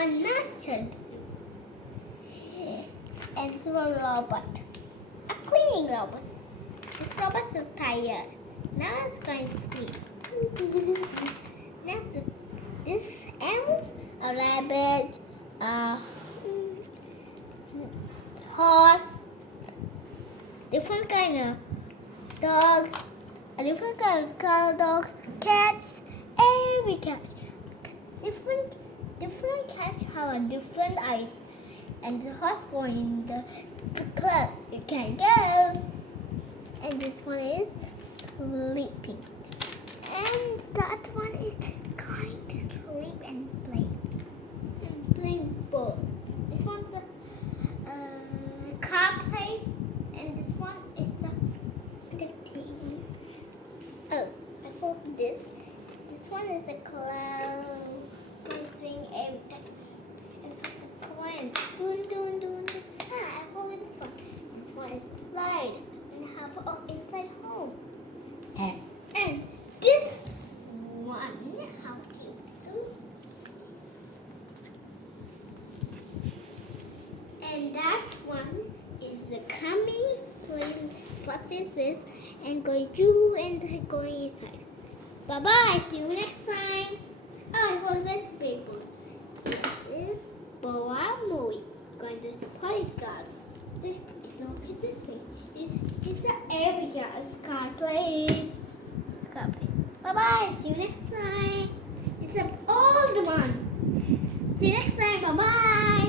a natural and it's a robot, a cleaning robot. This robot's so tired. Now it's going to sleep. Now this animals, a rabbit, a horse, different kind of dogs, a different kind of color dogs, cats, every cat. Different cats have a different eyes. And the horse going in the club. You can go. And this one is sleeping. And that one is going to sleep and play. And playing ball. This one's a car place. And this one is the TV. Oh, I forgot this. This one is a cloud. Going to swing every time. And it's a coin. Dun. I forgot this one. This one is slide. And have inside home. And this one, how cute. And that one is the coming playing processes and going to and going inside. Bye bye. See you next time. Oh, I forgot this papers. This Boa movie. Going to police cars. Look at this way. It's an every car place. Bye bye. See you next time. It's an old one. See you next time. Bye bye.